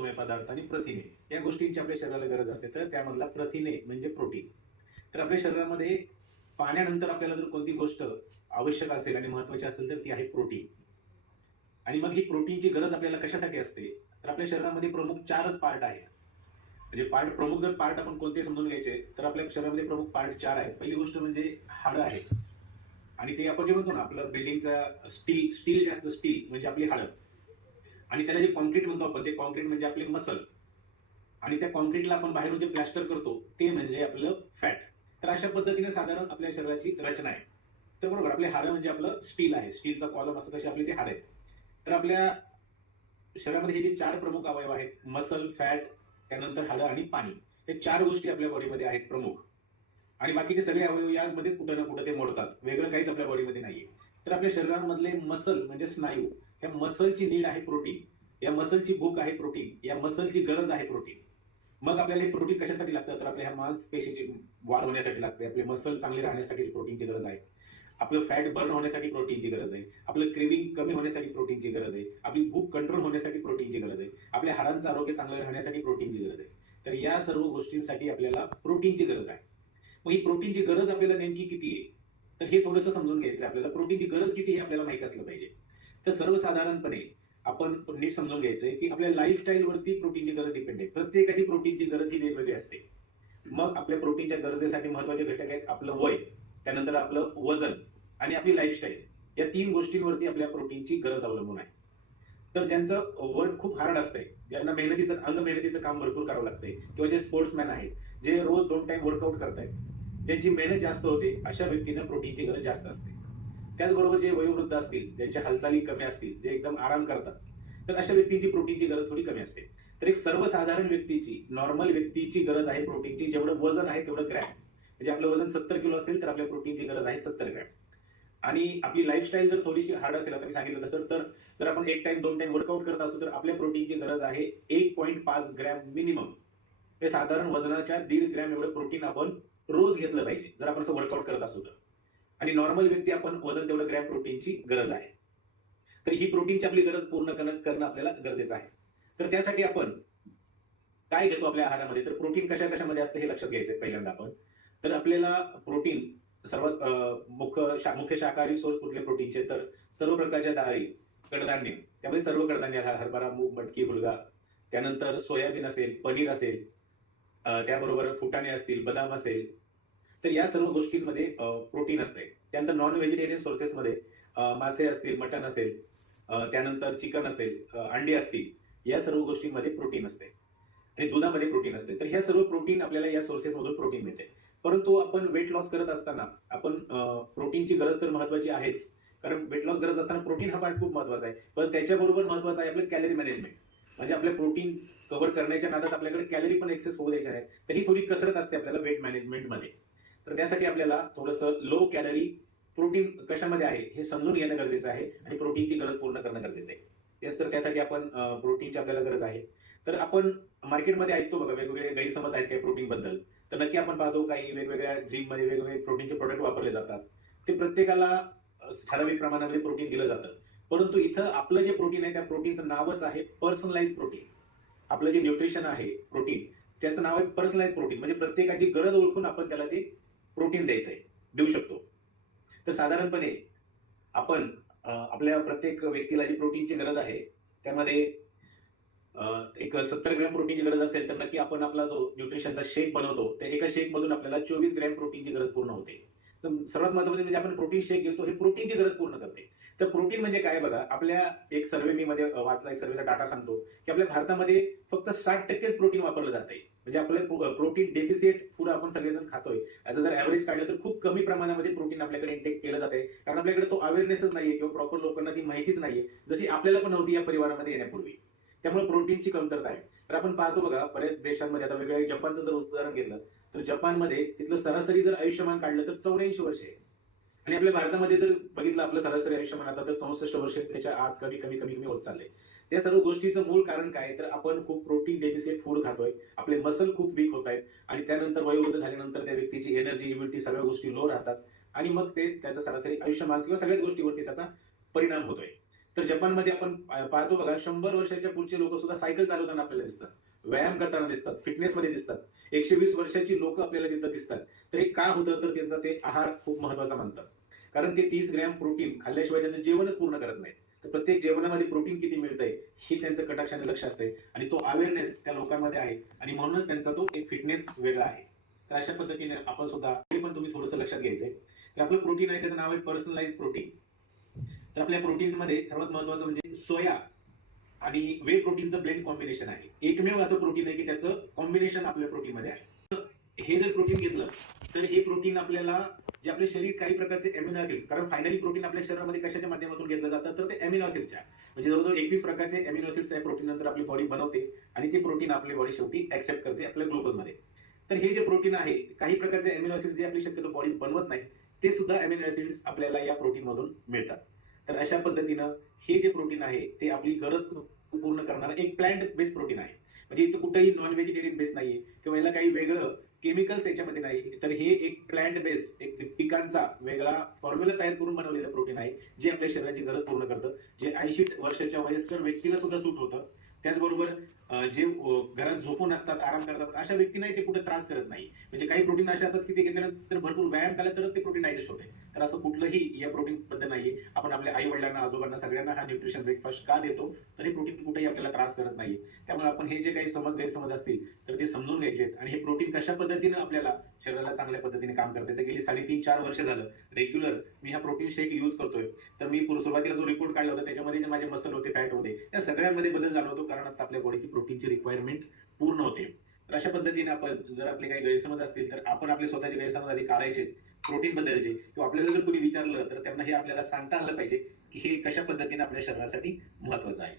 तंतुमय पदार्थ आणि प्रथिने या गोष्टींची आपल्या शरीराला गरज असते. तर त्यामधला प्रथिने म्हणजे प्रोटीन. तर आपल्या शरीरामध्ये पाण्यानंतर आपल्याला जर कोणती गोष्ट आवश्यक असेल आणि महत्वाची असेल तर ती आहे प्रोटीन. आणि मग ही प्रोटीनची गरज आपल्याला कशासाठी असते? तर आपल्या शरीरामध्ये प्रमुख 4च पार्ट आहेत. म्हणजे प्रमुख जर पार्ट आपण कोणते समजून घ्यायचे तर आपल्या शरीरामध्ये प्रमुख पार्ट 4 आहेत. पहिली गोष्ट म्हणजे हाडं आहेत. आणि ते आपण जे म्हणतो ना आपलं बिल्डिंगचा स्टील स्टील जे असतं स्टील म्हणजे आपली हाडं. आणि त्याला जे कॉन्क्रीट म्हणतो आपण ते कॉन्क्रीट म्हणजे आपले मसल. आणि त्या कॉन्क्रीटला आपण बाहेरून जे प्लॅस्टर करतो ते म्हणजे आपलं फॅट. तर अशा पद्धतीने साधारण आपल्या शरीराची रचना आहे. तर बरोबर आपले हाडं म्हणजे आपलं स्टील आहे. स्टीलचा कॉलम असतं तसे आपले ते हाडं आहेत. तर आपल्या शरीरामध्ये हे जे 4 प्रमुख अवयव आहेत, मसल, फॅट, त्यानंतर हाडं आणि पाणी. हे 4 गोष्टी आपल्या बॉडीमध्ये आहेत प्रमुख. आणि बाकीचे सगळे अवयव यामध्येच कुठं ना कुठं ते मोडतात. वेगळं काहीच आपल्या बॉडीमध्ये नाहीये. तर आपल्या शरीरामधले मसल म्हणजे स्नायू, या मसलची नीड आहे प्रोटीन. या मसलची भूक आहे प्रोटीन. या मसलची गरज आहे प्रोटीन. मग आपल्याला हे प्रोटीन कशासाठी लागतं? तर आपल्या ह्या मांसपेशीची वाढ होण्यासाठी लागते. आपले मसल चांगले राहण्यासाठी प्रोटीनची गरज आहे. आपलं फॅट बर्न होण्यासाठी प्रोटीनची गरज आहे. आपलं क्रेविंग कमी होण्यासाठी प्रोटीनची गरज आहे. आपली भूक कंट्रोल होण्यासाठी प्रोटीनची गरज आहे. आपल्या हाडांचं आरोग्य चांगलं राहण्यासाठी प्रोटीनची गरज आहे. तर या सर्व गोष्टींसाठी आपल्याला प्रोटीनची गरज आहे. मग ही प्रोटीनची गरज आपल्याला नेमकी किती आहे? तर हे थोडंसं समजून घ्यायचं. आपल्याला प्रोटीनची गरज किती हे आपल्याला माहित असलं पाहिजे. तर सर्वसाधारणपणे आपण नीट समजून घ्यायचंय की आपल्या लाईफस्टाईलवरती प्रोटीनची गरज डिपेंड आहे. प्रत्येकाची प्रोटीनची गरज ही वेगवेगळी असते. मग आपल्या प्रोटीनच्या गरजेसाठी महत्वाचे घटक आहेत आपलं वय, त्यानंतर आपलं वजन आणि आपली लाईफस्टाईल. या 3 गोष्टींवरती आपल्या प्रोटीनची गरज अवलंबून आहे. तर ज्यांचं वर्क खूप हार्ड असतंय, ज्यांना अंग मेहनतीचं काम भरपूर करावं लागतंय किंवा जे स्पोर्ट्समॅन आहेत, जे रोज 2 टाइम वर्कआउट करतायत, ज्यांची मेहनत जास्त होते, अशा व्यक्तींना प्रोटीनची गरज जास्त असते. त्याचबरोबर जे वयोवृद्ध असतील, ज्यांच्या हालचाली कमी असतील, जे एकदम आराम करतात, तर अशा व्यक्तींची प्रोटीनची गरज थोडी कमी असते. तर एक सर्वसाधारण व्यक्तीची, नॉर्मल व्यक्तीची गरज आहे प्रोटीनची. जेवढं वजन आहे तेवढं ग्रॅम. म्हणजे आपलं वजन 70 किलो असेल तर आपल्या प्रोटीनची गरज आहे 70 ग्रॅम. आणि आपली लाईफस्टाईल जर थोडीशी हार्ड असेल, आता मी सांगितलं तसं, तर जर आपण 1 टाइम 2 टाइम वर्कआउट करत असू तर आपल्या प्रोटीनची गरज आहे 1.5 ग्रॅम मिनिमम. हे साधारण वजनाच्या 1.5 ग्रॅम एवढं प्रोटीन आपण रोज घेतलं पाहिजे जर आपण असं वर्कआउट करत असू तर. आणि नॉर्मल व्यक्ती आपण वजन तेवढं ग्रॅम प्रोटीनची गरज आहे. तर ही प्रोटीनची आपली गरज पूर्ण करणं आपल्याला गरजेचं आहे. तर त्यासाठी आपण काय घेतो आपल्या आहारामध्ये? तर प्रोटीन कशा कशामध्ये असतं हे लक्षात घ्यायचं पहिल्यांदा आपण. तर आपल्याला प्रोटीन सर्वात मुख्य शाकाहारी सोर्स कुठले प्रोटीनचे? तर सर्व प्रकारच्या डाळी, कडधान्य, त्यामध्ये सर्व कडधान्य, हरभरा, मूग, मटकी, हुलगा, त्यानंतर सोयाबीन असेल, पनीर असेल, त्याबरोबर फुटाणे असतील, बदाम असेल. तर या सर्व गोष्टींमध्ये प्रोटीन असते. त्यानंतर नॉन व्हेजिटेरियन सोर्सेसमध्ये मासे असतील, मटण असेल, त्यानंतर चिकन असेल, अंडी असतील, या सर्व गोष्टींमध्ये प्रोटीन असते. आणि दुधामध्ये प्रोटीन असते. तर ह्या सर्व प्रोटीन आपल्याला या सोर्सेसमधून प्रोटीन मिळते. परंतु आपण वेट लॉस करत असताना आपण प्रोटीनची गरज तर महत्वाची आहेच. कारण वेट लॉस करत असताना प्रोटीन हा पार्ट खूप महत्वाचा आहे. पण त्याच्याबरोबर महत्वाचं आहे आपलं कॅलरी मॅनेजमेंट. म्हणजे आपले प्रोटीन कव्हर करण्याच्या नादात आपल्याकडे कॅलरी पण एक्सेस होऊ द्यायच्या नाही. तर ही थोडी कसरत असते आपल्याला वेट मॅनेजमेंटमध्ये. तर त्यासाठी आपल्याला थोडंसं लो कॅलरी प्रोटीन कशामध्ये आहे हे समजून घेणं गरजेचं आहे आणि प्रोटीनची गरज पूर्ण करणं गरजेचं आहे. तेच तर त्यासाठी आपण प्रोटीनची आपल्याला गरज आहे. तर आपण मार्केटमध्ये ऐकतो बघा वेगवेगळे गैरसमज आहेत काही प्रोटीन बद्दल. तर नक्की आपण पाहतो काही वेगवेगळ्या जिममध्ये वेगवेगळे प्रोटीनचे प्रोडक्ट वापरले जातात. ते प्रत्येकाला ठराविक प्रमाणामध्ये प्रोटीन दिलं जातं. परंतु इथं आपलं जे प्रोटीन आहे त्या प्रोटीनचं नावच आहे पर्सनलाइज प्रोटीन. आपलं जे न्यूट्रिशन आहे प्रोटीन त्याचं नाव आहे पर्सनलाइज प्रोटीन. म्हणजे प्रत्येकाची गरज ओळखून आपण त्याला ते प्रोटीन द्यायचं आहे, देऊ शकतो. तर साधारणपणे आपण आपल्या प्रत्येक व्यक्तीला जी प्रोटीनची गरज आहे त्यामध्ये एक 70 ग्रॅम प्रोटीनची गरज असेल तर नक्की आपण आपला जो न्यूट्रिशनचा शेक बनवतो त्या एका शेक मधून आपल्याला 24 ग्रॅम प्रोटीनची गरज पूर्ण होते. तर सर्वात महत्वाचं म्हणजे आपण प्रोटीन शेक घेतो हे प्रोटीनची गरज पूर्ण करते. तर प्रोटीन म्हणजे काय बघा, आपल्या एक सर्वे मी मध्ये वाचला, एक सर्वेचा डाटा सांगतो की आपल्या भारतामध्ये फक्त 60% प्रोटीन वापरलं जाते. म्हणजे आपलं प्रोटीन डेफिसिट फूड आपण सगळेजण खातोय. याचं जर ऍव्हरेज काढलं तर खूप कमी प्रमाणामध्ये प्रोटीन आपल्याकडे इंटेक केलं जाते. कारण आपल्याकडे तो अवेअरनेसच नाहीये किंवा प्रॉपर लोकांना ती माहितीच नाहीये, जशी आपल्याला पण नव्हती या परिवारामध्ये येण्यापूर्वी. त्यामुळे प्रोटीनची कमतरता आहे. तर आपण पाहतो बघा बऱ्याच देशांमध्ये, आता वेगवेगळ्या जपानचं जर उदाहरण घेतलं तर जपानमध्ये तिथलं सरासरी जर आयुष्यमान काढलं तर 84 वर्ष आहे. आणि आपल्या भारतामध्ये जर बघितलं आपलं सरासरी आयुष्यमान आता तर 64 वर्ष त्याच्या आत कमी कमी कमी कमी होत चाललंय. त्या सर्व गोष्टीचं मूळ कारण काय? तर आपण खूप प्रोटीन डेफिसिट फूड खातोय. आपले मसल खूप वीक होत आहेत आणि त्यानंतर वयोवृद्ध झाल्यानंतर त्या व्यक्तीची एनर्जी, इम्युनिटी सगळ्या गोष्टी लो राहतात आणि मग ते त्याचं सरासरी आयुष्यमान किंवा सगळ्याच गोष्टीवरती त्याचा परिणाम होतोय. तर जपानमध्ये आपण पाहतो बघा, 100 वर्षाच्या पुढचे लोक सुद्धा सायकल चालवताना आपल्याला दिसतात, व्यायाम करताना दिसतात, फिटनेसमध्ये दिसतात. 120 वर्षाची लोक आपल्याला तिथं दिसतात. तर हे का होतं, तर त्यांचा ते आहार खूप महत्वाचा मानतात. कारण ते 30 ग्रॅम प्रोटीन खाल्ल्याशिवाय त्यांचं जेवणच पूर्ण करत नाही. तर प्रत्येक जेवणामध्ये प्रोटीन किती मिळतंय हे त्यांचं कटाक्षाने लक्ष असतंय आणि तो अवेअरनेस त्या लोकांमध्ये आहे आणि म्हणूनच त्यांचा तो एक फिटनेस वेगळा आहे. तर अशा पद्धतीने आपण सुद्धा हे पण तुम्ही थोडंसं लक्षात घ्यायचंय. तर आपलं प्रोटीन आहे त्याचं नाव आहे पर्सनलाइज प्रोटीन. तर आपल्या प्रोटीनमध्ये सर्वात महत्वाचं म्हणजे सोया आणि वे प्रोटीनचं ब्लेंड कॉम्बिनेशन आहे. एकमेव असं प्रोटीन आहे की त्याचं कॉम्बिनेशन आपल्या प्रोटीनमध्ये आहे. हे जर प्रोटीन घेतलं तर हे प्रोटीन आपल्याला जे आपले शरीर काही प्रकारचे अमिनो ऍसिड, कारण फायनली प्रोटीन आपल्या शरीरामध्ये कशाच्या माध्यमातून घेतलं जातं, तर ते अमिनो ऍसिडच्या, म्हणजे जवळजवळ 21 प्रकारचे अमिनो ऍसिड्स या प्रोटीन नंतर आपली बॉडी बनवते आणि ते प्रोटीन आपली बॉडी शेवटी ऍक्सेप्ट करते आपल्या ग्लुकोजमध्ये. तर हे जे प्रोटीन आहे, काही प्रकारचे अमिनो ऍसिड जे आपली शक्यतो बॉडी बनवत नाही, ते सुद्धा अमिनो ऍसिड्स आपल्याला या प्रोटीन मधून मिळतात. तर अशा पद्धतीनं हे जे प्रोटीन आहे ते आपली गरज पूर्ण करणारं एक प्लांट बेस्ड प्रोटीन आहे. म्हणजे इथं कुठेही नॉन व्हेजिटेरियन बेस नाहीये किंवा याला काही वेगळं केमिकल्स याच्यामध्ये नाही. तर हे एक प्लांट बेस, एक पिकांचा वेगळा फॉर्म्युला तयार करून बनवलेलं प्रोटीन आहे, जे आपल्या शरीराची गरज पूर्ण करतं, जे 80 वर्षाच्या वयस्कर व्यक्तीला सुद्धा सूट होतं. त्याचबरोबर जे घरात झोपून असतात, आराम करतात, अशा व्यक्तींनाही ते कुठे त्रास करत नाही. म्हणजे काही प्रोटीन असे असतात की ते घेतल्यानंतर भरपूर व्यायाम केला तरच ते प्रोटीन डायजेस्ट होते. तर असं कुठलंही या प्रोटीन बद्दल नाहीये. आपण आपल्या आई वडिलांना, आजोबांना सगळ्यांना हा न्यूट्रिशन ब्रेकफास्ट का देतो, तर हे प्रोटीन कुठेही आपल्याला त्रास करत नाही. त्यामुळे आपण हे जे काही गैरसमज असतील तर ते समजून घ्यायचे आहेत. आणि हे प्रोटीन कशा पद्धतीनं आपल्याला शरीराला चांगल्या पद्धतीने काम करते. तर गेली 3.5-4 वर्ष झालं रेग्युलर मी हा प्रोटीन शेक यूज करतोय. तर मी सुरुवातीला जो रिपोर्ट काढला होता त्याच्यामध्ये जे माझे मसल होते, फॅट होते, त्या सगळ्यामध्ये बदल जाणवतो, कारण आता आपल्या बॉडीची प्रोटीनची रिक्वायरमेंट पूर्ण होते. तर अशा पद्धतीने आपण, जर आपले काही गैरसमज असतील तर आपण आपले स्वतःचे गैरसमज आधी काढायचे प्रोटीन बद्दलचे, किंवा आपल्याला जर कोणी विचारलं तर त्यांना हे आपल्याला सांगता आलं पाहिजे की हे कशा पद्धतीने आपल्या शरीरासाठी महत्वाचं आहे.